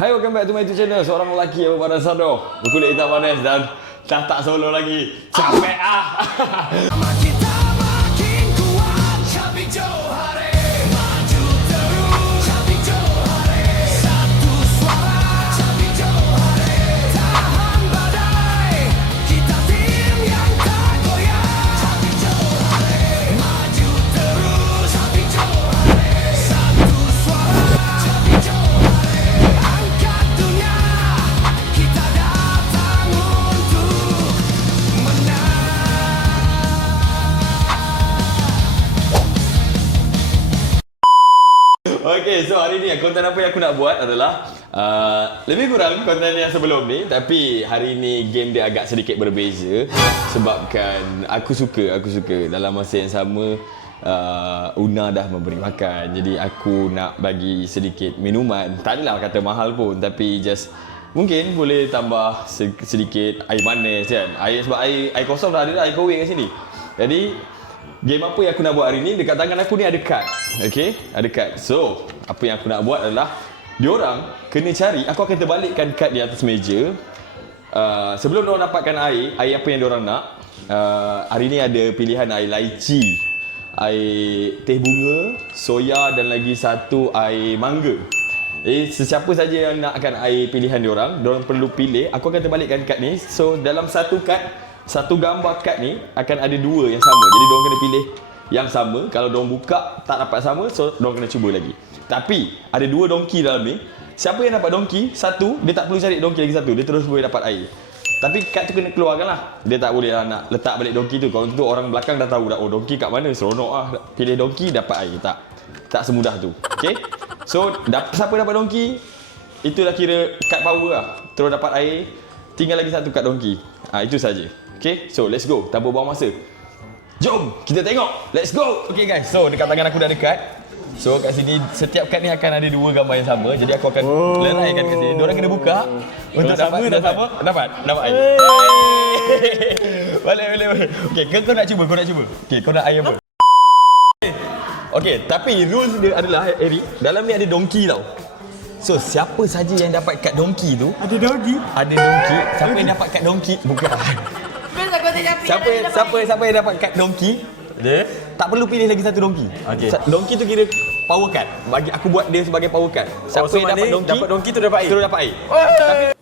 Hai, welcome back to my YouTube channel. Seorang lelaki yang berbadan sado, berkulit hitam manis dan tak solo lagi. Capek ah. Kita makin kuat, Capi Johari. Maju terus, Capi Johari. Satu suara, Capi Johari. Tahan badai, kita tim yang tak goyah. Capi Johari. Maju terus, Capi Johari. Satu suara, Capi Johari. Angkat dunia, kita datang untuk menang. Okay, so hari ni konten apa yang aku nak buat adalah lebih kurang konten yang sebelum ni, tapi hari ni game dia agak sedikit berbeza sebabkan aku suka dalam masa yang sama Una dah memberi makan, jadi aku nak bagi sedikit minuman. Tak adalah kata mahal pun, tapi just mungkin boleh tambah sedikit air manis kan. Sebab air kosong dah ada dah, air kowek kat sini. Jadi game apa yang aku nak buat hari ni, dekat tangan aku ni ada kad. Okay, ada kad. So apa yang aku nak buat adalah diorang kena cari, aku akan terbalikkan kad di atas meja. Sebelum diorang dapatkan air apa yang diorang nak. Hari ni ada pilihan air lychee, air teh bunga, soya dan lagi satu air mangga. Sesiapa saja yang nakkan air pilihan diorang perlu pilih. Aku akan terbalikkan kad ni. So dalam satu kad, satu gambar kad ni akan ada dua yang sama. Jadi diorang kena pilih yang sama. Kalau diorang buka tak dapat sama, so diorang kena cuba lagi. Tapi ada dua dongki dalam ni. Siapa yang dapat dongki satu, dia tak perlu cari dongki lagi satu, dia terus boleh dapat air. Tapi kad tu kena keluarkan lah. Dia tak boleh lah nak letak balik dongki tu. Kalau tu orang belakang dah tahu dah, oh dongki kat mana, seronok lah. Pilih dongki dapat air. Tak semudah tu. Okay. So siapa dapat dongki, itulah kira kad power lah. Terus dapat air. Tinggal lagi satu kad dongki. Itu saja. Okay, so let's go. Tanpa buang masa, jom kita tengok. Let's go. Okay guys, so dekat tangan aku dah ada kad. So kat sini setiap kad ni akan ada dua gambar yang sama. Jadi aku akan leraikan kat sini. Diorang kena buka untuk dapat air. Boleh. Okay, kau nak cuba. Okay, kau nak air apa? Okay, tapi rules dia adalah Eric, dalam ni ada dongki tau. So siapa saja yang dapat kad dongki tu, ada dongki. Siapa yang dapat kad dongki, bukan. Siapa yang dapat kad dongki, dia tak perlu pilih lagi satu dongki. Okay. Dongki tu kira power card. Bagi aku buat dia sebagai power card. Siapa yang dapat dongki tu dapat air. Tapi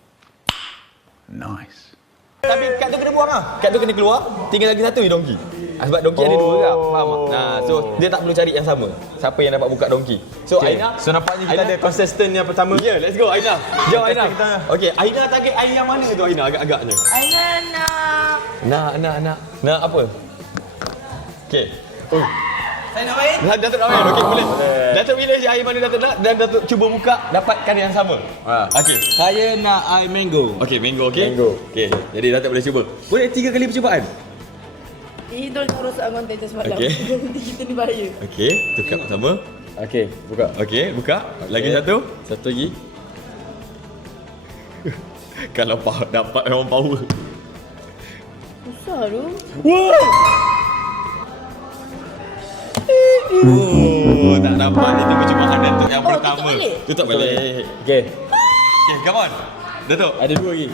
nice. Tapi kad tu kena buang lah. Kad tu kena keluar, tinggal lagi satu je dongki. Sebab dongki ada dua kan, faham tak? Nah, so dia tak perlu cari yang sama. Siapa yang dapat buka dongki. So okay. Aina, so nampaknya kita ada contestant yang pertama. Yeah, let's go Aina. Jom Aina. Okay, Aina target air yang mana tu Aina agak-agaknya? Aina nak apa? Okay. Saya nak main? Datuk nak main. Okay, boleh. Datuk pilih je air mana Datuk nak dan Datuk cuba buka, dapatkan yang sama. Okay. Saya nak air mango. Okay, mango okay? Mango. Okay, jadi Datuk boleh cuba. Boleh 3 kali percubaan? Itu rosak konten semalam. Okay. Kita ni bahaya. Okay, tukar sama. Okey, buka. Okay, buka. Lagi satu. Satu lagi. Kalau dapat orang power. Susah tu. Wow! Tak dapat. Itu percubaan Datuk yang pertama. Tutup balik. Okey. Okay, come on. Datuk. Ada dua lagi.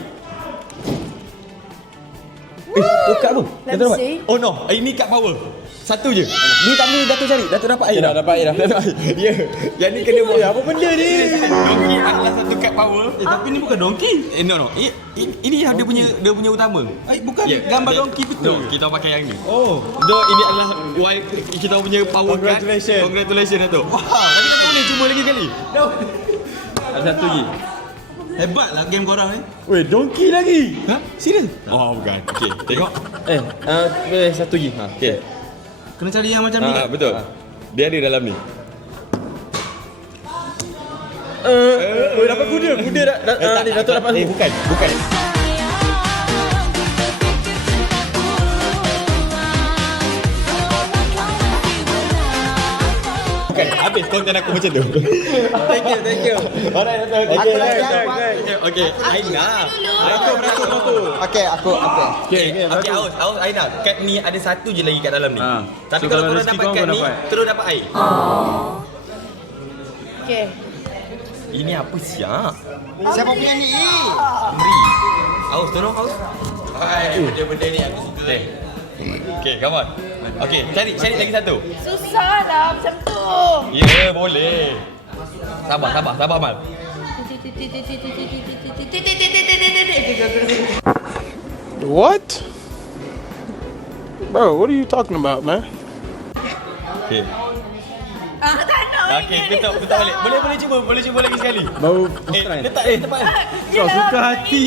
Tukar tu. Datuk dapat. Oh no, ini kad power. Satu je. Ni tak boleh Datuk cari. Datuk dapat air. Dah dapat air dah. Ya. Yang ni kena buat. Apa benda ni? Dongki adalah satu kad power. Tapi ni bukan dongki. No. Ini yang dia punya utama. Bukan gambar dongki betul. No, kita pakai yang ni. Oh. So ini adalah why kita punya power card. Congratulations Datuk. Wah, tapi tak boleh cuba lagi kali. No. Ada satu lagi. Hebatlah game korang ni. Weh, dongki lagi. Ha? Serius? Oh, bukan. Okey, tengok. Satu lagi. Okey. Kena cari yang macam ni kan? Betul. Dia ada dalam ni. Dapat kuda Datuk dapat. Bukan. Bukan, habis konten aku macam tu. Thank you. Alright, Datuk. Okay, Aina. Beratur. Okey, aku. Okay, aus Aina. Kad ni ada satu je lagi kat dalam ni. Tapi kalau korang dapat kad ni, terus dapat air. Okey. Ini apa siap? Siapa punya ni? Amri. Aus, tolong Aus. Hai, benda-benda ni aku suka. Okay, come on. Okay, cari lagi satu. Susah lah macam tu. Ya, boleh. Sabar Mal. What? Bro, what are you talking about, man? Okay. Tak nak. Okay, tutup balik. Boleh cuba lagi sekali. Baru Letak tepat. Kau suka hati.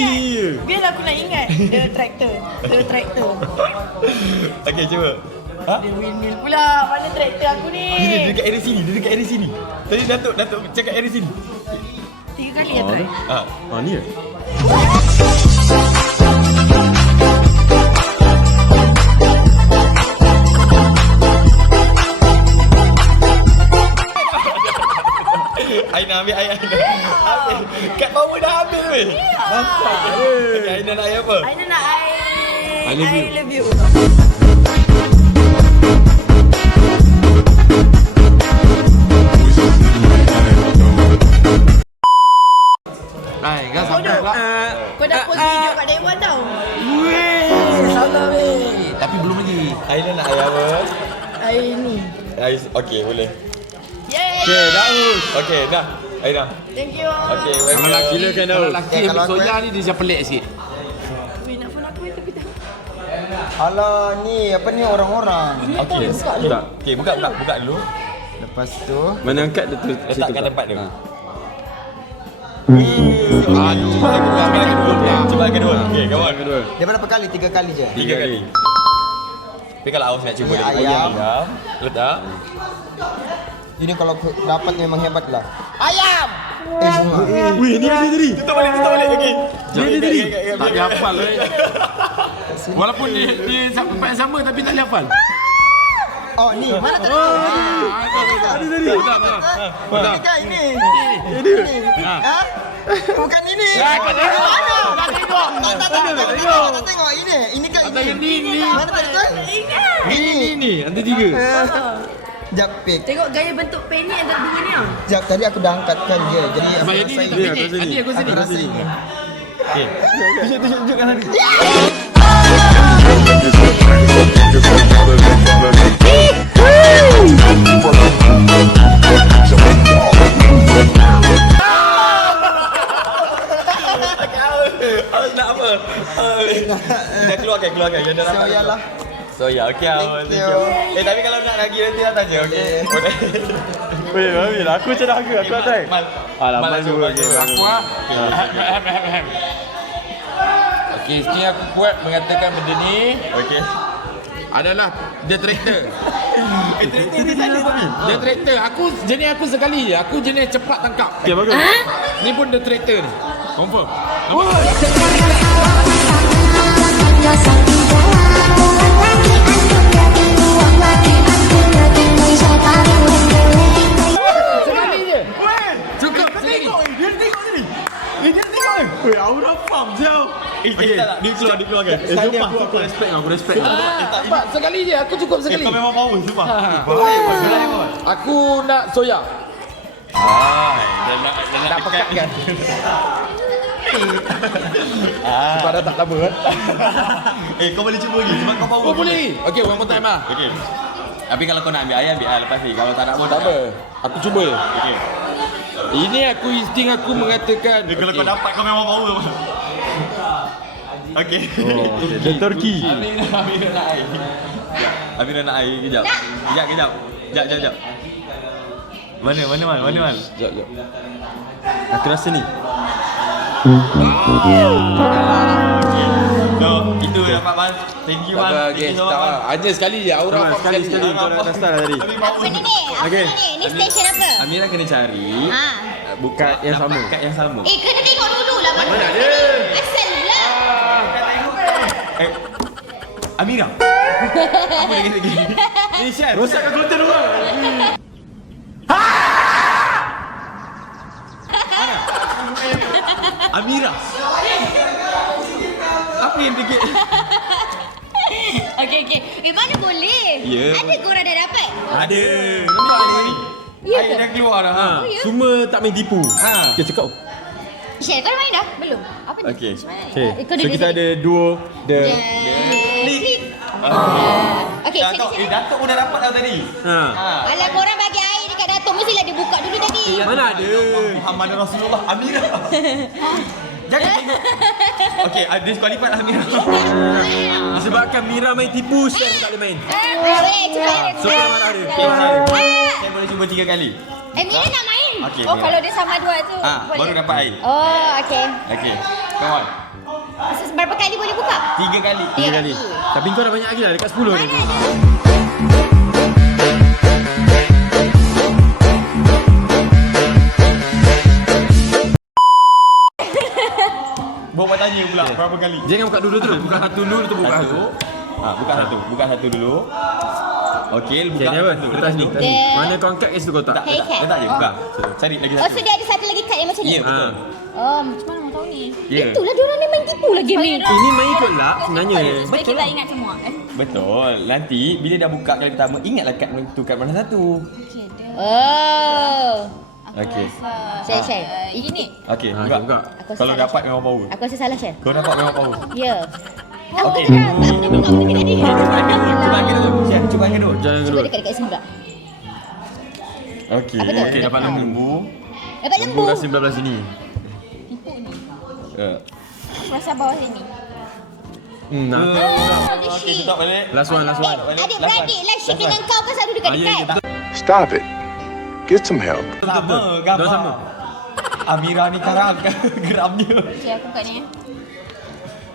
Biarlah aku nak ingat. The tractor. Okay, cuba. Dia windmill pula. Mana traktor aku ni? Dia dekat area sini. Tadi Datuk cakap area sini. 3 kali ya try. Oh, ni ya? Aina ambil air. Kat bawah dah habis weh. Nampak. Okay, Aina nak air apa? Aina nak I love you. Hai, kan sampai pula. Kau dah post video kat Dewan tau. Salah weh. Tapi belum lagi. Aina nak air apa? Air ni. Air, okay, boleh. Yeay. Okay, Daus. Okay, dah. Aina. Thank you. Okay, Kalau lelaki, Silakan, kalau Daus. lelaki ambil soya ni dia macam pelik sikit. Weh, nak phone aku tapi tak. Alah ni apa ni orang-orang. Okay. Okay, buka dulu. Lepas tu Mana angkat dia tu? Letak kat tempat dia. Aduh, Cuba yang kedua. Okay, kawan. dia berapa kali? 3 kali je. 3 kali. Tapi kalau Aus nak cuba Ini lagi, ayam. letak. Ini kalau dapat memang hebat lah. Ayam. Bunga. Wih, ni ada tadi. Tutup balik. Okay. Dia tadi. tak boleh hafal Walaupun dia tempat yang sama tapi tak boleh hafal. Oh ni mana tadi? Ada tadi. Bukan ini. Ha? Bukan ini. Kau tengok. Tak tengok ini. Ini kan ini. Mana tadi tu? Ini antara 3. Jap pik. Tengok gaya bentuk pen ni antara dua ni ah. Jap tadi aku dah angkatkan je. Jadi aku Sebab yang ni rasa tak ini. pelik. Nanti aku sini. Aku rasa ini. Okay. Tunjukkan tadi. Aus nak apa? Dah keluarkan. Yang dah dapat. Soya lah. Soya, okay. Thank you. Tapi kalau nak lagi nanti dah tanya, okay? Boleh. Weh, Mami lah. Aku macam dah aku nak try. Alah, Mal dulu. Aku ah. Okey, sini aku buat mengatakan benda ni Okay. adalah dia traktor. Dia traktor. Aku jenis aku sekali je. Aku jenis cepat tangkap. Okay, bagus. Ni pun dia traktor ni. Confirm. Sekali je. Cukup sekali. Weh, aku dah faham jauh. Dia keluarkan. Sumpah. Aku respect. Nampak sekali je. Aku cukup sekali. Kau memang power, sumpah. Aku nak soya. Nak pekatkan. Sebab dah tak lama kan. Kau boleh cuba lagi sebab kau power. Oh boleh. Okey, one more time lah. Okay. Tapi kalau kau nak ambil air, ambil air lepas ni. Kalau tak nak pun Tak apa. Aku cuba. Okay. Ini aku insting aku mengatakan. Kalau kau dapat kau memang power. Okay. The turkey. Amira nak air. Amira nak air kejap. Kejap. Mana Man? Sekejap. Aku rasa ni. Itu dapat Man. Thank you Man. Okay, tak. Hanya sekali je. Aura apa Sekali. Kau dah start dah tadi. Apa ni ni? Apa Okey. ni? Ni stesen apa? Amira kena cari Bukan yang sama. kad yang sama. Kena tengok dulu lah. Mana ada? Asal pula. Amira. Apa dia kata gini? Ni chef. Rosakkan konten orang. Amira. Apa yang dia Okey. Mana boleh? Ya. Ada korang dah dapat? ada? Nampak ni. Ya Air ke? dah keluar dah. Ha, semua tak main tipu. Ha. Dia cakap. Syed, kau dah main dah? Belum. Apa ni? Okey. Okay. Kau So duduk kita sini. ada duo the Okey, sini Datuk, sini. Datuk pun dah dapat dah tadi. ha. Alah, korang bagi air dekat Datuk. Mestilah dia buka dulu tadi. Mana ada? Muhammad Rasulullah Amira. Jangan tengok. Okey, disqualified lah Amira. Disebabkan Mira main tipu, Syed tak boleh main. Boleh, cepat. So kena marah dia. Okey, saya boleh cuba 3 kali. Mira nak main? Okey. Oh, kalau dia sama dua tu baru boleh. dapat air. Oh, okey. Okey. Come on. Berapa kali boleh buka? 3 kali. 3 kali. Tapi kau dah banyak lagi lah, dekat 10 Mana nanti. ada? Bawa tanya pula berapa kali. Jangan buka dulu terus. Buka satu dulu, tu buka satu. Buka satu. Buka satu dulu. Okey, buka. Okay, ni apa? Letak sini. letak sini. Dia- Mana kau angkat kat situ kau tak? Hey, cat. Letak je, buka. Cari lagi Oh, satu. so dia ada satu lagi kad yang macam ni? Ya, betul. Oh, macam mana orang tahu ni? Ya. Itulah dia orang ni main tipu lagi ni. Ini main ikut lah sebenarnya. Supaya kita ingat semua. Betul. Nanti bila dah buka kali pertama, ingatlah kad tu kad mana satu. Oh. Okey. Syed. Ini. Okey, Ha, buka. buka. Aku Kalau salah, dapat Syed. memang power. Aku rasa salah, Syed. Kau dapat memang power. Ya. Okey. Tak boleh buka benda tadi. Cuba angkat dulu. Syed, cuba angkat dulu. Jangan Cuba dulu. dekat sini pula. Okey. Apa tu? Okey, dapat lembu. Dapat lembu. Buka sebelah sini. Aku rasa bawah sini. Nah. Oh, dia Okey, sheep. tutup balik. Last one, last one. Adik-beradik lah sheep dengan kau kan selalu Ah, ya, dekat-dekat. Stop it. Get some help. Sama, Dah gambar. sama. Amira ni karang geramnya. Okay, aku buka ni.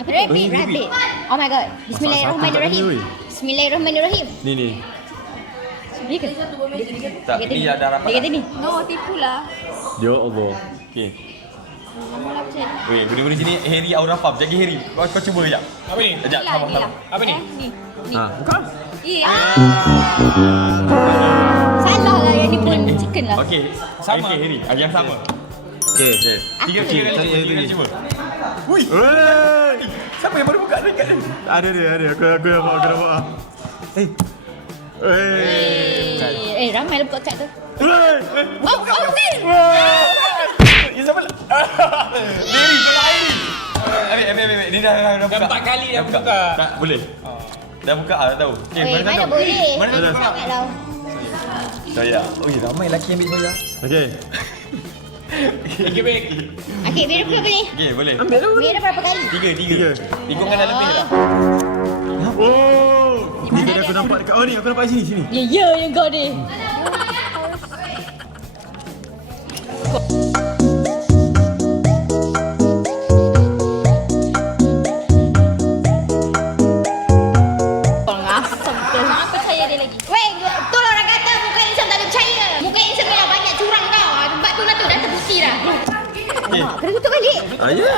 Apa tu? Rabbit. Oh my god. Bismillahirrahmanirrahim. Masak satu Bismillahirrahmanirrahim. Ni. Dia ke? Tak, ni dah dapat. Dia kata ni. No, tipu lah. Ya Allah. Okey. Weh, benda-benda sini Harry Aurafam. Jaga Harry. Kau cuba sekejap. Apa ni? Sekejap, Ni lah, sabar, ni sabar. lah. Apa ni? Ni. Ha, buka. Iya. Salah lah yang ni pun chicken lah. Okey, sama. Okey, Harry. Yang sama. Okey. Tiga Okey, kali. cari Tiga kali Harry. cuba. Ui, Wey! siapa yang baru buka ni kat ni? Ada dia, ada. Aku nampak. Eh, ramai lah buka kad tu. Oh, okey. Ini siapa? Harry, kena Harry. Ambil. Ni dah buka. 4 kali dah buka. Tak, boleh. Dah buka dah tahu. Okey, Eh, mana satu? boleh? Mana satu? Sangat lah. Saya. Oh, ramai lelaki ambil saya. Okey. Okey, baik. Okey, Mira pula boleh. Okey, boleh. Ambil tu. Mira berapa kali? Tiga. Ikutkan dah lebih dah. Oh. Ni tadi aku nampak dekat. Oh ni aku nampak sini. Ya, yang kau ni. Asam tu. Jangan percaya dia lagi. Weh, betul orang kata muka Insam tak ada percaya. Muka Insam ni dah banyak curang kau. Sebab tu dah terbukti dah. Alamak, kena tutup balik. Ah ya.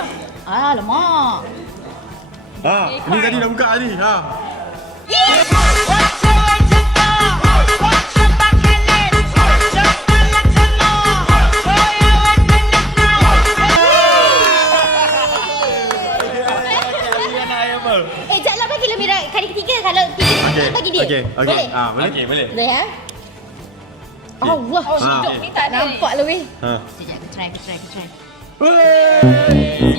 Alamak. Ha, ni tadi dah buka tadi. Ha. Eh, janganlah bagilah Mira kali ketiga. Kalau tiga bagi dia. Okey. Boleh? Ah, boleh. Okey, boleh. Boleh, ha? Allah. Hidup ni tak ada. Nampak lah weh. Ha. Sekejap, aku try.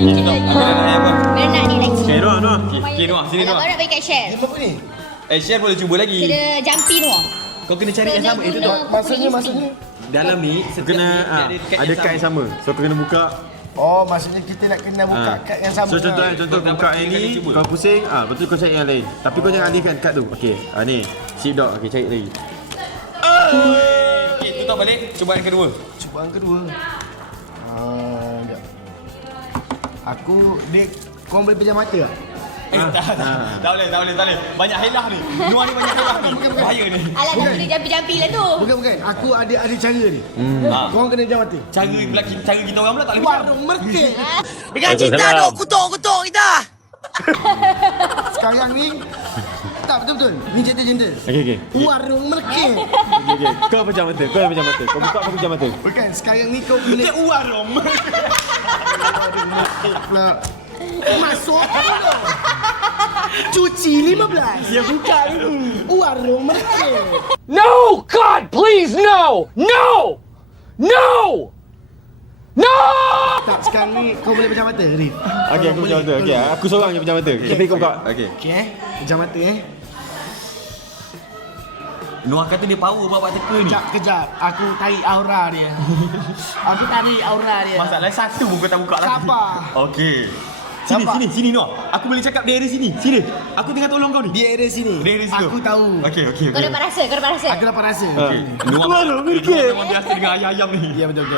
Tutup. Aku dah nak ayam apa? Mira nak ni lagi. Okey, Noah. Okey, Noah, sini Kalau Noah. kau nak bagi kat share. Apa ni? Share boleh cuba lagi. Kena jumpy Noah. Kau kena cari yang sama. Itu tu. Maksudnya. Dalam ni kena ada kad yang sama. So kau kena buka. Oh, maksudnya kita nak kena buka kad yang sama. So contoh buka yang ni, cuba. kau pusing, betul kau cari yang lain. Tapi kau jangan alihkan kad tu. Okey, ni. Sheepdog. Okey, cari lagi. Okey, tutup balik. Cuba yang kedua. Cubaan kedua. Sekejap. Korang boleh pejam mata tak? Tak boleh. Banyak helah ni. Noah ni banyak helah ni. Bahaya ni. Alah, dah kena jumpy-jumpy lah tu. Bukan. Aku ada cara ni. Ha. Korang kena pejam mata. Cara kita orang pula tak boleh macam. Warung merkit. Dengan cinta tu kutuk kita. Sekarang ni. Tak, betul-betul. Ni gentle. Okey. Warung merkit. Okey. Kau pejam mata. Kau buka kau pejam mata. Bukan, sekarang ni kau boleh Warung. pula. Masuk dulu. Cuci 15. Ya buka dulu. Warung merkit. No! God, please, no! No! No! No! Tak, sekarang ni kau boleh pejam mata, Rif. Okey, aku pejam mata. Okey, aku seorang je pejam mata. Tapi kau buka. Okey. Okey pejam mata Noah kata dia power bawa teka ni. Kejap. Aku tarik aura dia. Aku tarik aura dia. Masalah satu pun kau tak buka lagi. Sabar. Okey. Sini Noah. Aku boleh cakap di area sini. Sini. Aku tengah tolong kau ni. Di area sini. Di area situ. Aku tahu. Okey. Kau dapat rasa, kau dapat rasa. Aku dapat rasa. Okey. Noah memang biasa dengan ayam ni. Ya betul.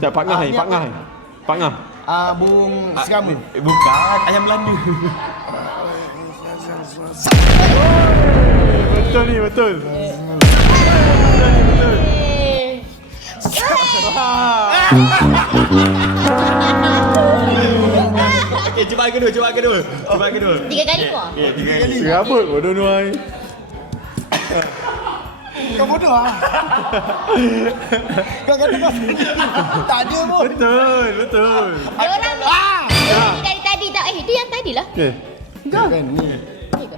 Dah Pak Ngah ni, Pak Ngah. Pak Ngah. Bung Serama. Bukan, ayam Belanda. Betul ni, betul. Okey, cuba kedua. 3 kali kau. Okey, 3 kali. Serabut bodoh Nuai. Kau bodoh ah. Kau kata kau tak ada pun. Betul. Dia orang ni. Ni dari tadi tak. Itu yang tadi lah. Okey. Kan ni.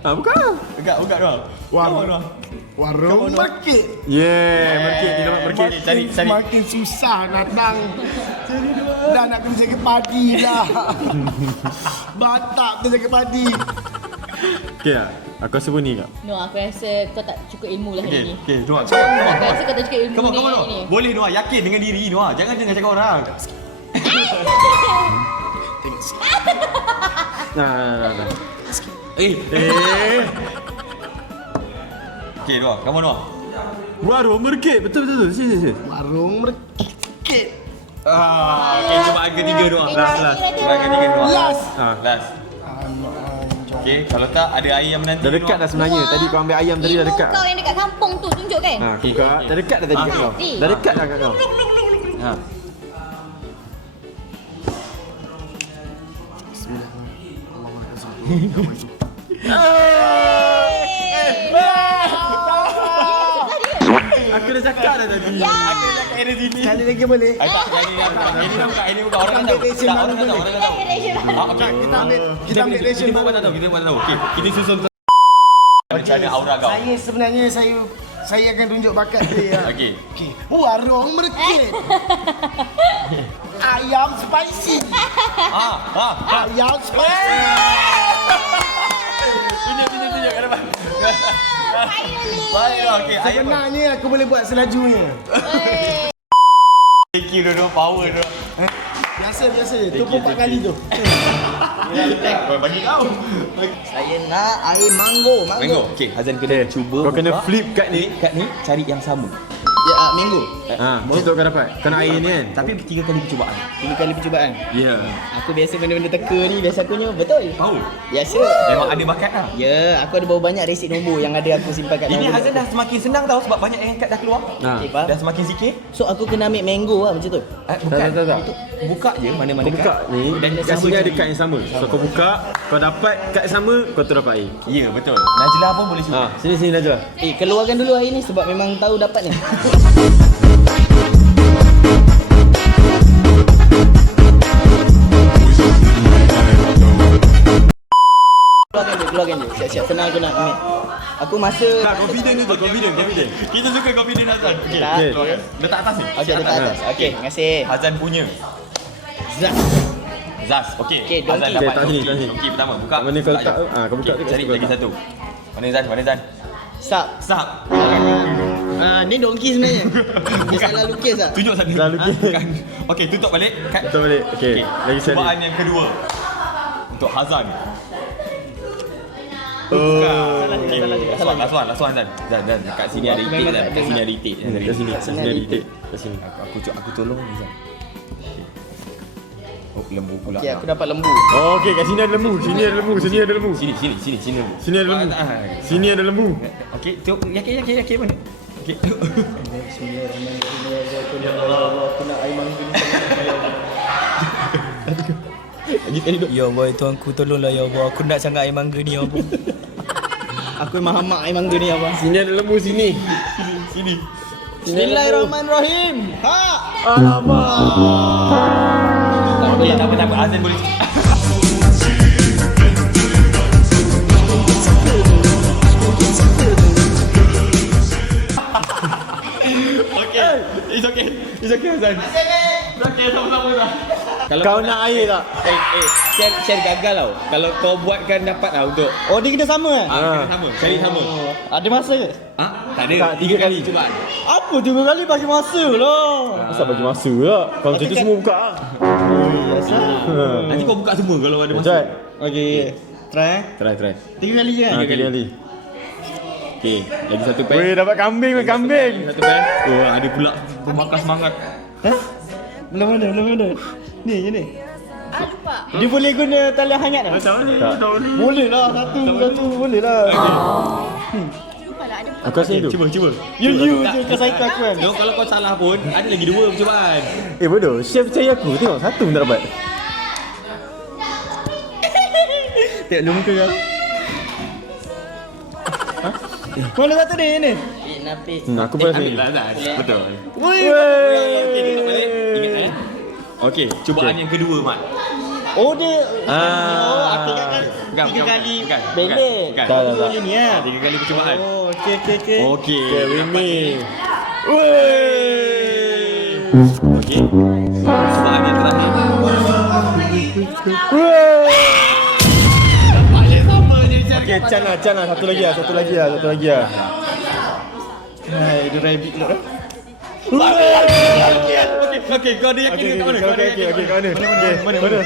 Bukan. Enggak Noah. Warung merkit. Merkit ni dapat merkit. Cari. Semakin susah datang. Dah nak kena jaga padi dah. Batak tu jaga padi. Okey tak? Aku rasa pun ni kak. No, aku rasa kau tak cukup ilmu lah hari ni. Okey, Noah. Aku rasa kau tak cukup ilmu Come on, ni hari Noah. ni. Boleh Noah, yakin dengan diri Noah. Jangan cakap orang. Nah. Okey, Noah. Come on, Noah. Warung merkit. Betul. Sini. Warung merkit. Okey, cuba angka 3 Noah. Last. Cuba angka 3 Noah. Last. Last. Okey, kalau tak ada ayam nanti. Dah dekat dah sebenarnya. Tadi kau ambil ayam tadi dah dekat. Kau yang dekat kampung tu tunjuk kan? Aku buka. Dah dekat dah tadi kat kau. Dah dekat dah kat kau. Ha. Aku dah cakap dah tadi. Ya. Sekali lagi boleh. Tak, ini bukan orang tak tahu. Reaction Tak, baru orang tak tahu, boleh. orang tak tahu. Okey. Kita ambil reaction Kita baru. buat tak tahu, kita buat tak tahu. Okey, kita susun macam mana aura kau. Saya sebenarnya saya akan tunjuk bakat dia. Okey. Warung merkit. Ayam spicy. Ayam spicy. Tunjuk kat depan. Finally. Baik, okey. Ayam. Sebenarnya aku boleh buat selajunya. Thank you Dodo, power Dodo. Biasa. Tu pun 4 kali tu. Bagi kau. Saya nak air mango. Mango. Okey, Hazan kena cuba. Kau kena flip kat ni. Kat ni cari yang sama. Ya, mango. Untuk kau dapat. Kau nak air ni kan? Tapi 3 kali percubaan. 3 kali percubaan. Ya. Aku biasa benda-benda teka ni biasa akunya betul. Power. Biasa. Memang ada bakat lah. Ya, aku ada berapa banyak resit nombor yang ada aku simpan kat Ini nombor. Hazan dah semakin senang tau sebab banyak yang kad dah keluar. Okay, faham? Dah semakin sikit. So aku kena ambil mango lah macam tu. Bukan. Tak. Itu buka je mana-mana Kau buka ni, Dan kat sini ada kad yang sama. So kau buka, kau dapat kad yang sama, kau tu dapat air. Ya, betul. Najlah pun boleh cuba. Sini Najwa. Keluarkan dulu air ni sebab memang tahu dapat ni. Keluarkan je. Siap-siap. Senang aku nak ambil. Aku masa... Confident ni tu, confident. Kita suka confident Hazan. Okey. Tak. Okey. Letak atas ni. Okey, letak atas. Okey, terima kasih. Hazan punya. Zat. Zaz. Okey. Okey, Hazan donkey. dapat. Okey, tak sini, tak sini. Okey, pertama buka. Mana kau letak tu? Kau buka Okey, tu kat cari situ kau lagi letak. satu. Mana Zan? Stop. Sap. Ni donkey sebenarnya. Dia salah lukis lah. Tunjuk sana. Salah lukis. Bukan. Okey, tutup balik. Betul balik. Okey. Lagi sekali. Cubaan yang kedua. Untuk Hazan. Okay. Last one Zan. Zan. Kat sini ada itik Zan. Kat sini ada itik. Kat sini ada itik. Kat sini. Aku tolong ni Zan. Oh, lembu pula. Okey, aku dapat lembu. Oh, okey, kat sini ada lembu. Sini ada lembu. Sini ada lembu. Sini. Sini ada lembu. Sini ada lembu. Okey, tu yakin mana? Okey. Aku nak air mangga ni. Lagi kali duk. Ya Allah, Tuanku tolonglah ya Allah. Aku nak sangat air mangga ni ya Allah. Aku memang hamak air mangga ni ya Allah. Sini ada lembu sini. Sini. Bismillahirrahmanirrahim. Alamak. Tak apa. Hazan boleh. It's okay Hasan. Okay, sama-sama dah. Kau nak air tak? Share gagal tau. Kalau kau buatkan dapat lah untuk Oh, dia kena sama eh? kena sama. Cari sama. Ada masa ke? Ha? Tak ada. Tak, 3 kali. Cuba. Apa 3 kali bagi masa lah? Asal bagi masa tak? Kalau macam tu semua buka lah. Nanti kau buka semua kalau ada masa. Sekejap. Okey. Try eh. Try. 3 kali je kan? 3 kali. Okey, lagi satu pen. Weh, dapat kambing weh, kambing. Satu pen. Oh, ada pula pembakar semangat. Belum mana? Ni, je ni. Ah, lupa. Dia boleh guna tali hangat tak? Tak. Boleh lah, satu boleh lah. Lupa lah ada. Aku rasa itu. Cuba. You je kau cycle aku kan? No, kalau kau salah pun ada lagi 2 percubaan. Bodoh, chef percaya aku. Tengok, satu pun tak dapat. Tengok lu muka kau. Mana satu ni? Aku pun rasa Ambil ni. lah Azan. Betul. Woi. Okey, tengok balik. Ingat Okey, cubaan yang kedua Mat. Oh dia. Ah. Aku kan 3 kali pendek. Bukan. Tak. Kali ni ah. 3 kali percubaan. Oh, okey. Okey. Okay, winning. Okey. Percubaan yang terakhir. Okay, Chan lah. Satu lagi lah. Hai, dia rabbit pula. Okey, kau ada yakin dekat mana? Kau ada yakin Okay, kat mana? Mana?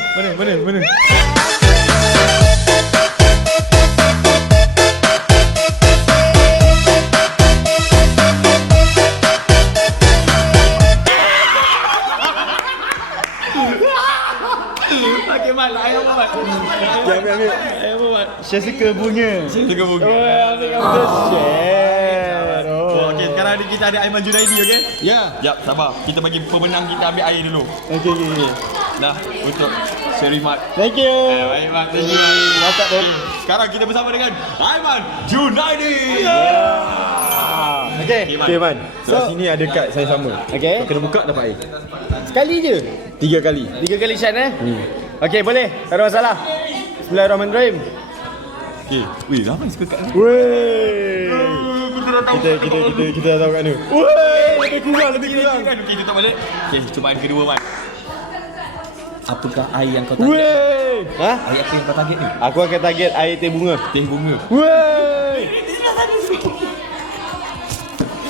Okey, Mat, ayam Mat. Ambil. Ayam Mat. Saya suka bunga. Tengok bunga. Ambil kamu share. Okey, sekarang kita ada Aiman Junaidi, okey? Ya. Jap, sabar. Kita bagi pemenang kita ambil air dulu. Okey. Dah, untuk Seri Mat. Thank you. Baik, Mat. Thank you. Dapat dah. Sekarang kita bersama dengan Aiman Junaidi. Okey. Okay, Man. Sebelah sini ada kad saya sama. Okey. Kau kena buka dapat air. Sekali je. 3 kali. 3 kali shot eh? Okey, boleh. Tak ada masalah. Bismillahirrahmanirrahim. Okey. Weh, apa yang suka kat ni? Wey. Kita dah tahu kat ni. Wey, lebih kurang. Okey, tutup balik. Okey, cubaan kedua, Mat. Apakah air yang kau target? Wey. Ha? Air apa yang kau target ni? Aku akan target air teh bunga. Teh bunga. Wey.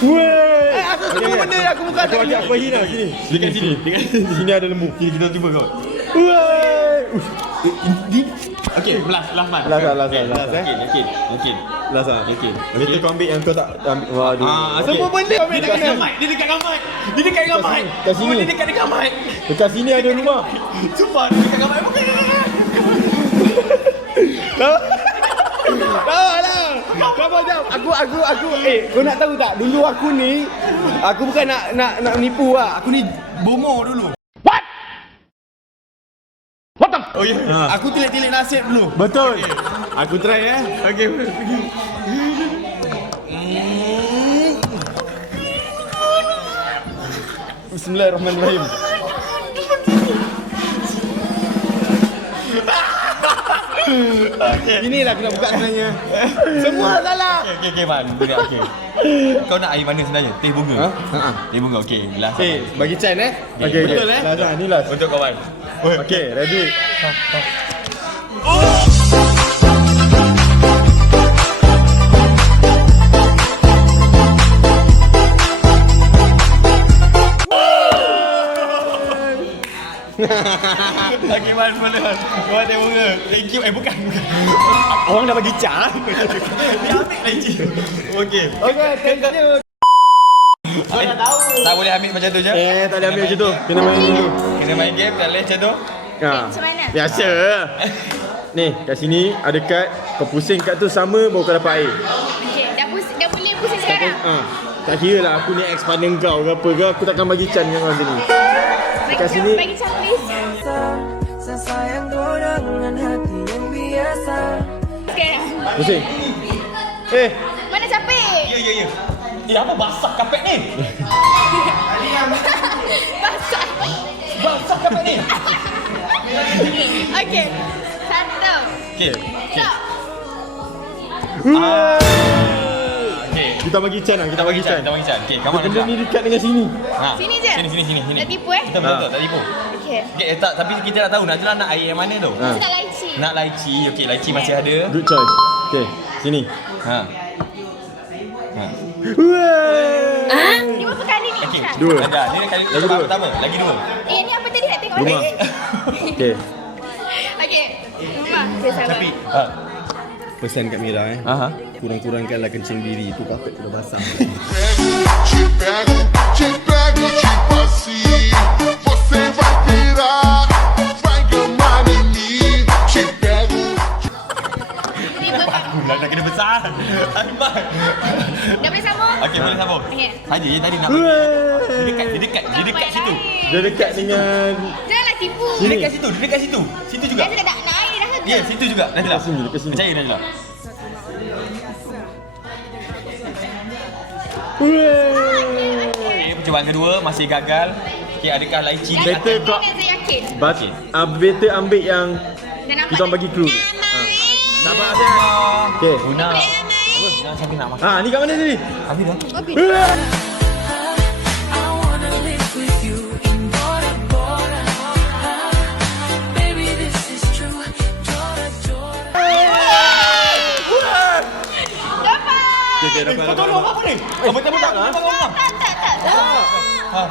Wey. Aku semua benda aku bukan tak boleh. Aku hina sini. Dekat sini. Sini ada lembu. Kita cuba kau. Wey. Okey, last Mat. Last, Okey. Last ah. Okey. Lepas kau ambil yang kau tak ambil. Waduh. Okey. Semua benda Dia dekat dengan mic. Dia dekat dengan mic. Kat sini. Dia dekat dengan mic. Dekat sini ada rumah. Sumpah, dia dekat dengan mic. Okey. Tahu lah. Kau jam. Aku kau nak tahu tak? Dulu aku ni aku bukan nak menipu lah. Aku ni bomo dulu. Oh ya. Aku tilik-tilik nasib dulu. Betul. Aku try Okey. Bismillahirrahmanirrahim. Inilah aku nak buka sebenarnya. Semua salah. Okey, Man. Okey. Kau nak air mana sebenarnya? Teh bunga. Teh bunga. Okey. Last. Bagi Chan Okay, Betul last lah. Ni last. Untuk kawan. Okay, ready. Okey, Man. Boleh, Man. Kau teh bunga. Thank you. Bukan. Orang dah bagi car. Dia ambil lagi. Okey. Okay, thank you. Kau dah tahu. Tak boleh ambil macam tu je. Tak boleh ambil macam tu. Kena main dulu. Kena main game. Tak boleh macam tu. Macam mana? Biasa. Ni, kat sini ada kad. Kau pusing kad tu sama baru kau dapat air. Okey, dah boleh pusing sekarang. Tak kira lah aku ni ex partner kau ke apa ke. Aku takkan bagi Chan dengan kau sini. Kat sini. Bagi Chan, please. Sekarang. Pusing. Mana capek? Ya. Apa basah kapet ni? Basah. Basah kapet ni. Okey. 1. Okey. Stop. Okey. Kita bagi Chan lah, kita bagi Chan. Kita bagi Chan. Okey, kamu Benda ni dekat dengan sini. Ha. Sini je? Sini. Tak tipu Betul, tak tipu. Okey. Okey, tak, tapi kita nak tahu Najla nak air yang mana tu? Saya nak lychee. Nak lychee. Okey, lychee masih ada. Good choice. Okay, sini. Ha. Ni berapa kali ni? Okey. Syah? Dua. Ada. Ni kali Lagi dua. pertama. Lagi 2. Ni apa tadi nak tengok? Rumah. Okay. Okey. Rumah. Okey, sabar. Tapi Pesan kat Mira Aha. Kurang-kurangkanlah kencing diri. Tu kapet dah basah. Te pego, tipo assim. Você vai pirar, vai gamar em mim. Te pego. Ni berapa? Aku dah kena besar. Aiman. Dah boleh sambung? Okey, boleh sambung. Okey. Saja je tadi nak bagi. Dia dekat situ. Dia dekat dengan Janganlah tipu. Dia dekat situ. Situ juga. Dah nak air dah. Ya, situ juga. Najla. dekat sini. Percaya Najla. Okey, percubaan kedua masih gagal. Okey, adakah lychee ni Better kau Saya yakin. better ambil yang Dah nampak kita orang bagi clue. Tak apa Asyik. Okay. Una. Una sampai nak makan. Ni kat mana tadi? Habis dah. Okay, dapat. Kau tolong apa ni? Apa tak buka lah? Tak.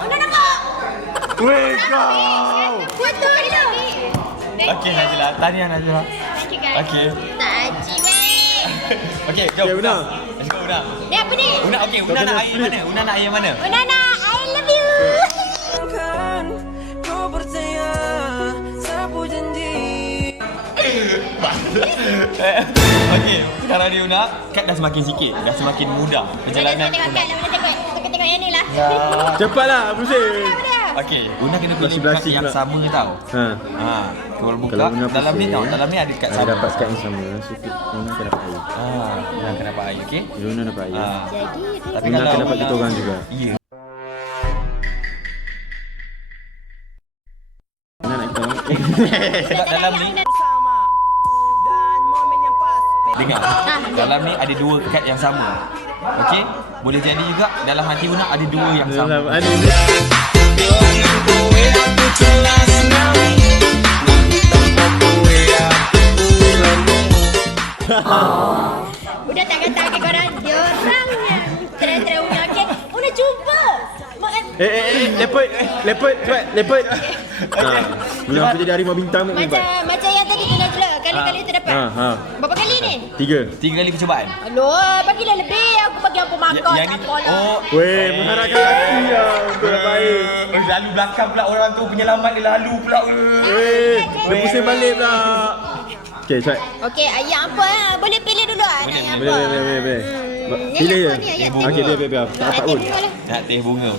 Dah nampak. Weh kau. Betul ni dah. Okey Najla, tahniah Najla. Thank you guys. Okey. Tak aji weh. Okey, jom. Okay, Una. Let's go Una. Ni apa ni? Una okey, Una nak air mana? Una nak air mana? Nana, I love you. Okey, sekarang ni Una, kad dah semakin sikit, dah semakin mudah perjalanan Tengok Una. kan, kita tengok yang ni lah. Cepatlah pusing. Okey, Una kena pilih Belas-belas kad yang pula. sama tau. Kalau buka, Kalau Una dalam ni pusing, tau, dalam ni ada kad Saya sama. dapat kad yang sama. So, Una akan dapat air. Una akan dapat air, okey? Una dapat air. Tapi Una kalau akan dapat kita orang juga. Ya. Una nak kita orang. Sebab dalam ni dengar, dalam ni ada 2 kad yang sama. Okey? Boleh jadi juga dalam hati Una ada 2 yang sama. Dalam ni. Udah tak kata ke korang, diorang yang tera-tera Una, okey? Una cuba. Lepet, cepat, lepet. Belum aku jadi harimau bintang ni. Macam yang tadi tu Najla, kali-kali tu dapat. Berapa kali ni? 3. 3 kali percubaan. Aduh, bagilah lebih. Aku bagi apa makan. Yang ni tak apalah. Weh, mengharapkan laki lah untuk dapat air. Lalu belakang pula orang tu penyelamat dia lalu pula. Weh, dia pusing balik pula. Okay, cepat. Okey, ayam apa? Boleh pilih dulu ah. Ayam apa? Boleh. Yang Pilih je. apa ni, ayam Okey, teh? biar. Tak dapat pun. Nak teh bunga.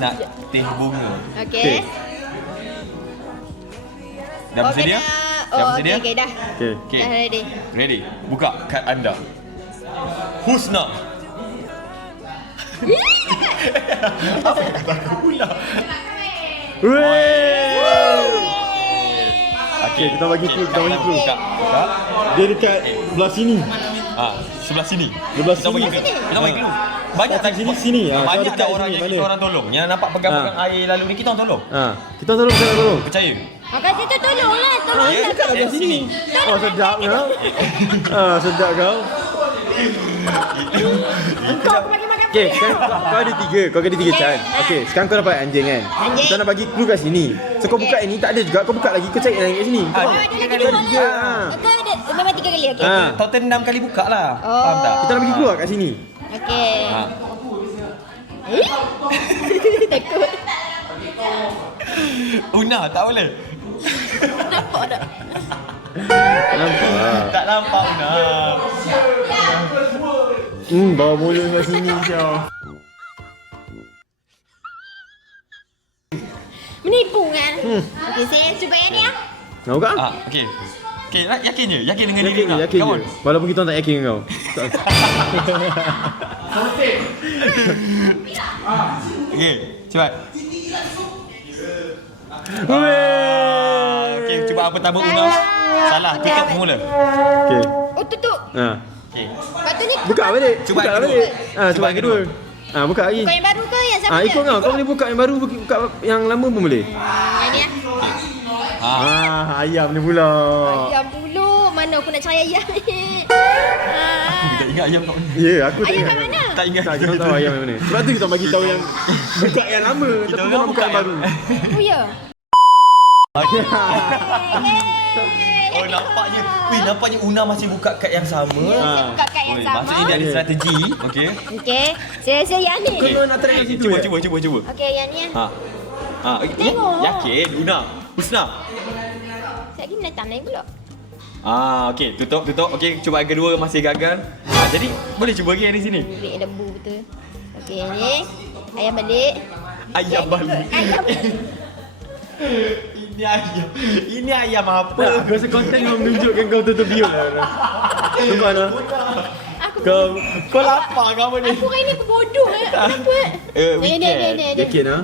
Nak teh bunga. Okey. Dah bersedia? Dah bersedia? Okey, dah. Okey. Okey. Dah ready. Ready? Buka kad anda. Husna. Apa kata aku pula? Weh. Okey, kita bagi clue, Buka. Dia dekat belah sini. Sebelah sini. Sebelah Kita bagi sini. clue. Kita bagi clue. Banyak Tak, sini. Banyak Dekat ada orang sini, yang mana? kita orang tolong. Yang nampak pegang-pegang air lalu ni kita orang tolong. Kita tolong. Percaya? Kat situ tolonglah. Tolong. Ya, Dekat dari belah sini. Oh, sedap kau. Sedap kau. Kau aku bagi makan. Okey, sekarang kau ada 3. Kau ada 3 Chan. Okey, sekarang kau dapat anjing kan. Anjing. Kita nak bagi clue kat sini. So kau buka ini tak ada juga. Kau buka lagi, kau cari lagi kat sini. Kau faham? Ada lagi 2 lah. Kau ada memang 3 kali. Okey. Total 6 kali buka lah. Faham tak? Kita nak bagi clue kat sini. Okey. Takut. Una tak boleh. Nampak tak? Nampak. Tak nampak Una. Bawa mulut kat sini kau. Menipu kan? Okey, saya cuba yang ni ah. Nak buka? Okey. Okey, yakin je? Yakin dengan diri Yakin Una? je, yakin Come je. on. Walaupun kita orang tak yakin dengan kau. Okey, cepat. Okey, cuba apa pertama Una. Salah, tutup semula. Okey. Oh, tutup. Okey. Lepas tu ni Buka balik. Cuba Buka yang balik. kedua. Cuba yang kedua. Buka lagi. buka yang baru ke yang sama je? Ikut kau. Kau boleh buka yang baru, buka yang lama pun boleh. Yang ni Ayam ni pula. ayam dulu. Mana aku nak cari ayam ni? Tak ingat ayam kat mana. Ya, aku tak Ayam ingat. kat mana? Tak ingat. Tak, kita tahu ayam yang mana. Sebab tu kita bagi tahu yang buka yang lama, Kita tapi orang kau buka buka yang baru. Oh ya. Oh nampaknya. Nampaknya Una masih buka kad yang sama. Saya buka kad yang sama. Maksudnya dia ada strategi. Okey. Okey. Saya yang ni. Kau nak try kat situ. Cuba. Okey, yang ni. Tengok. Yakin Una. Husna. Saya lagi menatang naik pula. Okey, tutup. Okey, cubaan kedua masih gagal. Jadi boleh cuba lagi yang di sini. Balik lembu betul. Okey, yang ni. Ayam balik. Ayam balik. Ayam balik. Ini ayam apa? Aku rasa konten kau menunjukkan kau tutup biol lah. Tunggu Ana. Kau lapar ke apa ni? Aku hari ni aku bodoh. Kenapa? Ni. Yakin ah?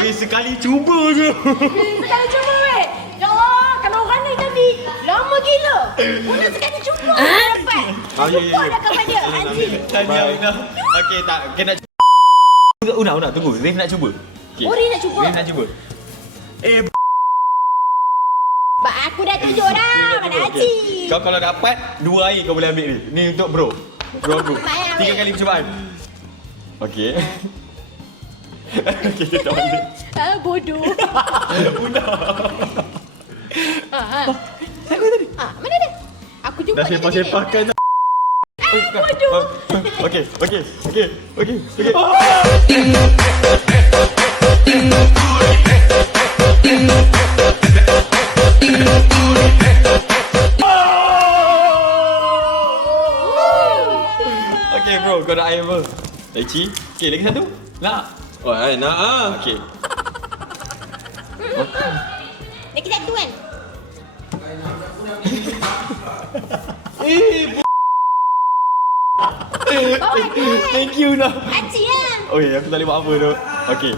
Weh, sekali cuba je. Sekali cuba weh. Ya Allah, kalau orang ni tadi lama gila. Una sekali cuba dapat. Lupa dah kawan dia, anjing. Tanya Una. Okey, tak kena Una, tunggu. Rif nak cuba. Okay. Oh, Rif nak cuba? Rif nak cuba. Bak aku dah tunjuk dah. Mana Haji? Kau kalau dapat 2 air kau boleh ambil ni. Ni untuk bro. Bro aku. 3 kali percubaan. Okey. Okey, kita balik. Bodoh. Una. Mana dia? Aku jumpa Dah sepah-sepahkan. Bodoh. Okey. Okey bro, kau nak air apa? Lychee? Okey, lagi satu? Nak? Oh, nak ah. Okey. Lagi satu kan? Thank you Una. Haji lah. Oh ya, aku tak boleh buat apa tu. Okey.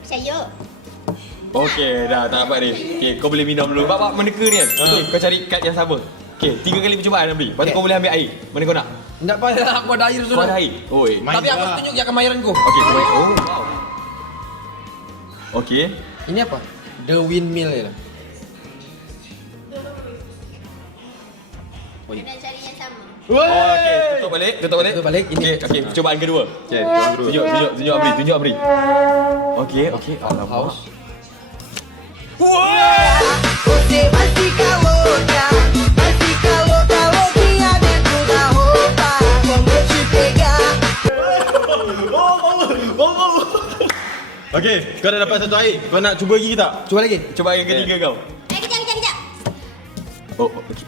Percaya. Okey, dah tak dapat ni. Okey, kau boleh minum dulu. Bab meneka ni kan. Okey, kau cari kad yang sama. Okey, 3 kali percubaan ambil. Lepas tu kau boleh ambil air. Mana kau nak? Tak payah aku ada air Kau sudah. ada air. Oi. Tapi aku tunjuk kemahiranku. Okey, kau baik. Oh, wow. Okey. Ini apa? The windmill je lah. Kena cari yang sama. Oh, okey, tutup balik. Tutup balik, ini. Okey, percubaan kedua. Okey, tuan guru. Tunjuk Abri. Okey. Alamak. Você vai ficar louca, louquinha dentro da roupa. Quando eu te pegar. Okey, kau dah dapat satu air. Kau nak cuba lagi ke tak? Cuba lagi. Cuba yang ketiga kau. Kejap. Oh, okey.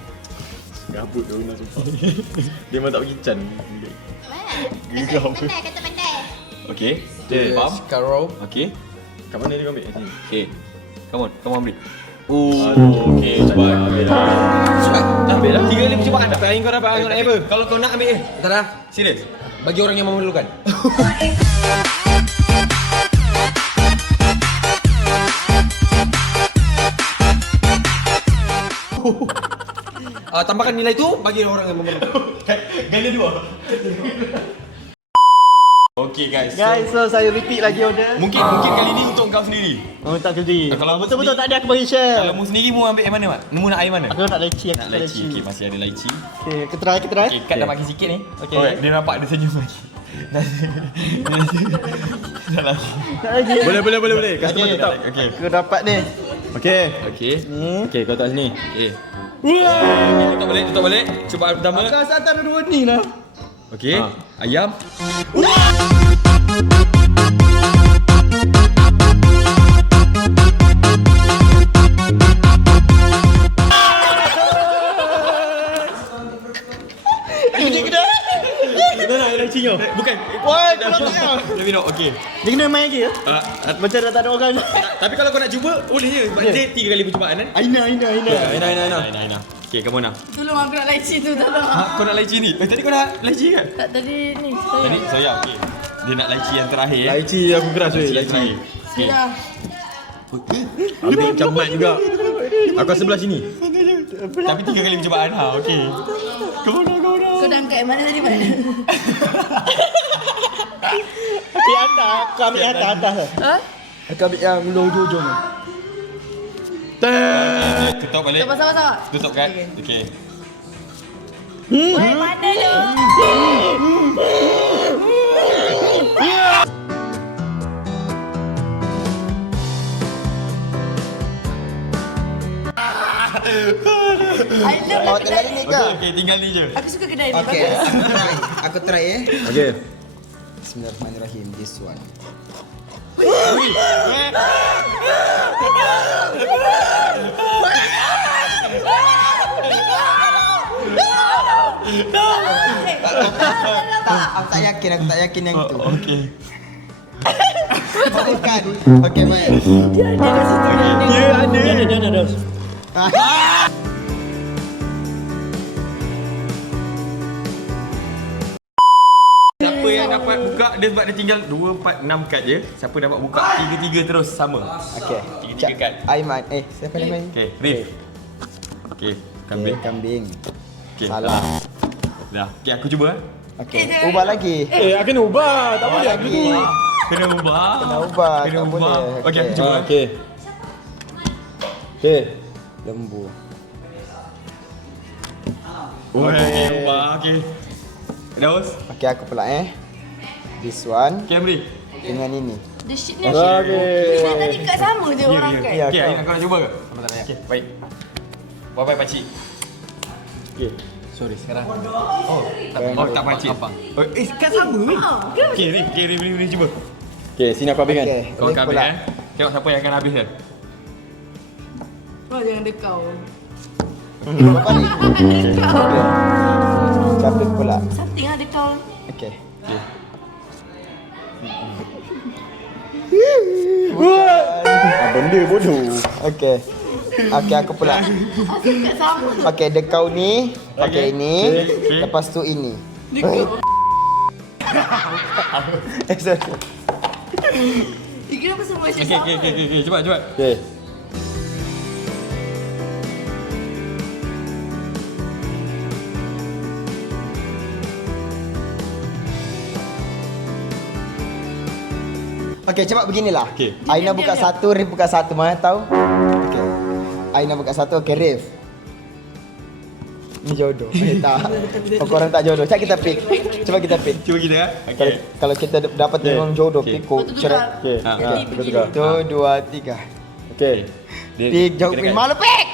Gabut dia Una sumpah. Dia memang tak pergi can. Mana? Kata pandai. Okey. The Faham? Scarrow. Okey. Kat mana dia kau ambil? Kat sini. Okey. Come on Abri. Okey, cuba ambil dah. Dah ambil dah. 3 kali percubaan dah. Air kau dapat, kau nak air apa? Kalau kau nak ambil Tak dah. serius. Bagi orang yang memerlukan. Tambahkan nilai tu bagi orang yang memerlukan. Ganda 2. Okey guys. So saya repeat lagi order. Mungkin kali ni untuk kau sendiri. Oh, tak jadi. Kalau betul-betul tak ada aku bagi share. Kalau mu sendiri mu ambil air mana, Mat? Mu nak air mana? Aku nak lychee, Nak lychee. Okey, masih ada lychee. Okey, kita try. Okey, kad dah bagi sikit ni. Okey. Oh, dia nampak dia senyum lagi. Dah lagi. Boleh. Customer Okey, tetap. okey. Aku dapat ni. Okey. Okey. Okey, kau tak sini. Okey. Okey, tutup balik. Cubaan pertama. Aku rasa antara dua ni lah. Okey. Ayam. Kita nak lychee kau. Bukan. Woi, kau tak. Dah minum. Okey. Dia kena main lagi ya? Macam dah tak ada orang. Tapi kalau kau nak cuba, boleh je. Sebab dia 3 kali percubaan kan? Aina. Aina. Okay, come on now. Tolong aku nak lychee tu, tolong. Kau nak lychee ni? Tadi kau nak lychee kan? Tak, tadi ni. Tadi saya okey. Dia nak lychee yang terakhir Lychee aku keras weh, Lychee yang lychee. terakhir. Okay. Sudah. Ambil macam mat juga. Aku sebelah sini. Tapi 3 kali percubaan ha. Okey. Come on now. Kau dah angkat yang mana tadi, Mat? Ambil atas. Kau ambil atas. Ha? Aku ambil yang hujung-hujung. Tutup balik. Sama-sama. Tutup kan? Okey. Weh, mana tu? I love Oh, lah tinggal kedai. ni ke? Okey, tinggal ni je. Aku suka kedai ni. Okey, bagus. aku try Okey. Bismillahirrahmanirrahim. This one. Tak, aku tak yakin yang itu. Okey. Bukan. Okey, baik. Dia ada. Siapa yang dapat buka dia sebab dia tinggal 2, 4, 6 kad je. Siapa dapat buka 3 terus sama. Okey. 3 kad. Aiman. Siapa nama ni? Okey, Rif. Okey, kambing. Kambing. Okey. Salah. Dah. Okey, aku cuba. Okey, ubah lagi. Aku kena ubah. Tak boleh aku ni. Kena ubah. Kena ubah, Kena tak ubah. boleh. Okey, aku cuba. Okey. Okey. Lembu. Okey, ubah. Okey. Terus. Okey, aku pula This one Okey, Amri. dengan ini. The shit ni. Okey. Kita tadi kat sama je orang kan. Ya, Okey, kau. Aina kau nak cuba ke? Okey, baik. Bye-bye pakcik. Okey. Sorry, sekarang. Oh, tak pakcik. Oh, kan sama ni. Okey, Rif cuba. Okey, sini aku habiskan. Okey, Kau Rif akan habis pula. Tengok siapa yang akan habis dia. Kau jangan dekau. Berapa ni? Capek pula. Something lah dekau. Okey. Benda bodoh. Okey. Okey, aku pula. Aku kat sama. Okey, dekau ni, pakai ini, Okey. lepas tu ini. Dekau. Sorry. Dia kenapa semua macam Okey, sama? okey. Cepat. Okey. Okey, cepat beginilah. Okey. Aina buka satu, Rif buka satu. Mana tahu? Okey. Aina buka satu, okey Rif. Ni jodoh. Tak. Korang tak jodoh. Cak kita pick. Cuba kita pick. Cuba kita kan? Okey. Kalau kita dapat dengan jodoh, Okey. pick kau cerai. Okey. Ha. Tukar. 1, 2, 3. Okey. Pick, jauh pick. Malu pick.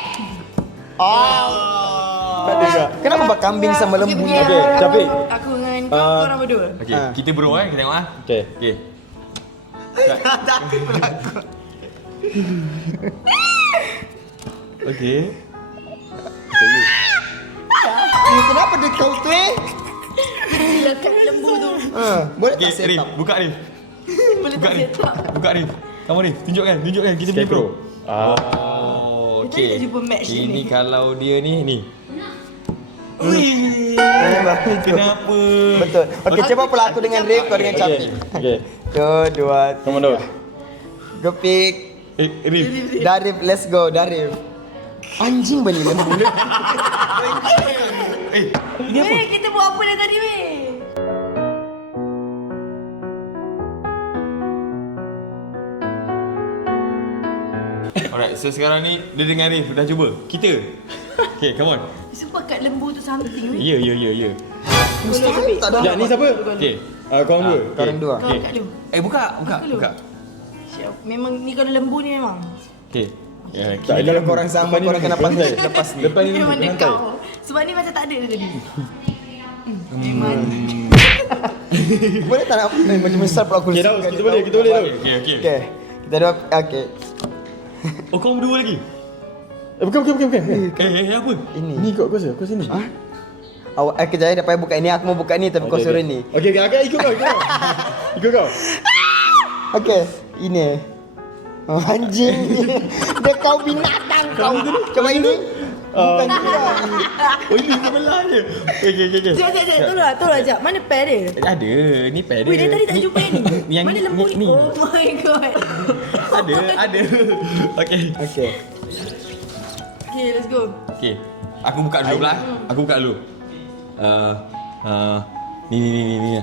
Tak juga. Kenapa buat kambing sama lembu ni? Okey, Syafiq. Aku dengan kau korang berdua. Okey, kita bro kita tengok ah. Okey. Okey. Okey. Kenapa dia kau tu Lekat lembu tu. Boleh Okey, tak set Rif, up? buka Rif. Boleh Buka tak Rif. set up? Buka Rif. Kamu Rif, tunjukkan kita punya bro. Scarecrow. Oh, Kita dah okey. jumpa match Ini ni. kalau dia ni. Memang itu. Kenapa? Betul. Okey, cuba pula aku dengan Rif, kau dengan Capik. Okey. 1, 2, Come on, Dor. Gepik. Rif. Darif, let's go, Darif. Anjing bani lembu. Weh, kita buat apa dah tadi weh? Alright, so sekarang ni dia dengan Rif dah cuba. Kita. Okay, come on. Sumpah kat lembu tu something weh. Ya. Tak ada. Sekejap, ni siapa? Okay. Korang dua. Korang dua. Kau kat dulu. Buka. dulu. Siap. Memang ni kalau lembu ni memang. Okay. Ya, Tak, Kalau korang sama, korang kena lantai. lepas ni. Depan ni Memang lantai. dekau. Sebab ni macam tak ada dah tadi. Memang. Boleh tak nak macam besar pula aku. Okey, Daus, kita boleh Daus. Okay. Okey. Kita dua, okey. Oh, kau berdua lagi? Bukan. Apa? Ini. Ni kau rasa, kau sini. Awak kejap dia payah buka ni, aku mau buka ni tapi kau suruh ni. Okey, agak ikut kau. Ikut kau. Okey, ini. Oh, anjing. Dia kau binatang kau. Coba ini. Oh ini sebelah je. Okay. Sekejap, tolong sekejap. Mana pair dia? Ada, ni pair dia. Weh, dia tadi tak jumpa ni. Yang Mana lembu ni? ni. Oh my god. Ada. Okay. Okay. Okay, let's go. Okay. Aku buka dulu pula. Aku buka dulu. Ni.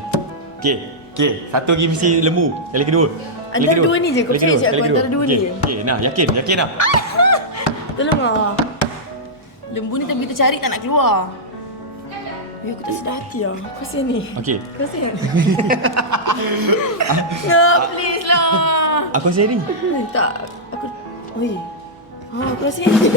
Okay. Satu lagi mesti lembu. Kali kedua. Antara dua ni je, kau Kali percaya kedua, je aku kali kedua. antara dua ni je. Okay, nah, yakin lah. Tolong lah. Lembu ni tapi kita cari tak nak keluar. Aku tak sedar hati lah. Kasihan ni. Okay. Kasihan. No, please lah. Aku sini. Tak. Aku... Oi. Aku rasa ni.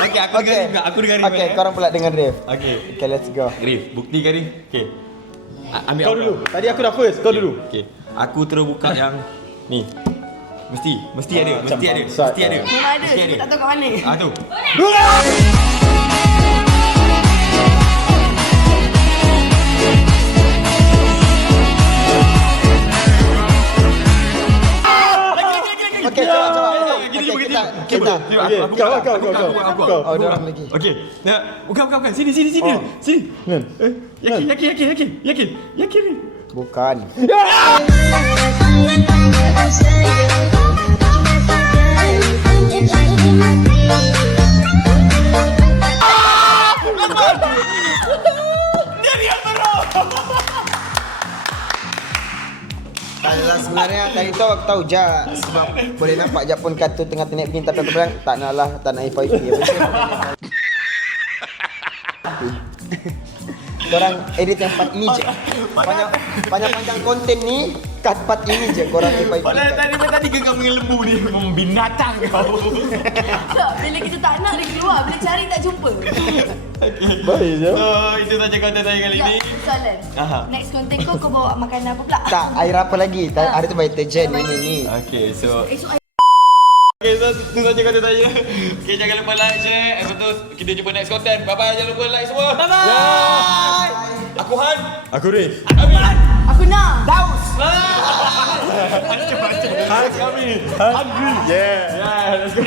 Okay, aku dengar juga. Aku dengar juga. Okay, korang pula dengan Rif. Okay. Okay, let's go. Rif, buktikan Rif. Okay. Ambil Kau dulu. Tadi aku dah first, kau dulu. Okay. Aku terus buka yang ni. Mesti ada. Mesti ada. Sat. Mesti ada. Memang ada. Mesti Kita tak tahu kat mana. Tu. Okay, coba. Gini, Okay, gini. kita. Okay, kau. Oh, dia orang lagi. Okey. Nah, bukan. Sini. Sini. Kan? Yakin ni. Bukan. Adalah sebenarnya tadi tu aku tahu je sebab boleh nampak je pun kata tengah naik begini tapi aku bilang tak nak lah, tak nak FYP. Korang edit yang part ini je. Panjang konten ni cut part ini je korang FYP. Padahal tadi gegang dengan lembu ni. Binatang kau. Tak, bila kita tak nak dia keluar. Bila cari tak jumpa. Baik je. So, itu saja konten saya kali ni. Soalan. Aha. Next konten kau bawa makanan apa pula? Tak, air apa lagi? Hari tu baik deterjen ni. Okay, so Esok okay, so itu saja konten saya. Okay, jangan lupa like, share. Lepas tu kita jumpa next konten. Bye-bye. Jangan lupa like semua. Bye-bye. Aku Han. Aku Rif. Amin. aku nak. Daus. Hungry. Yeah. Yeah, let's go.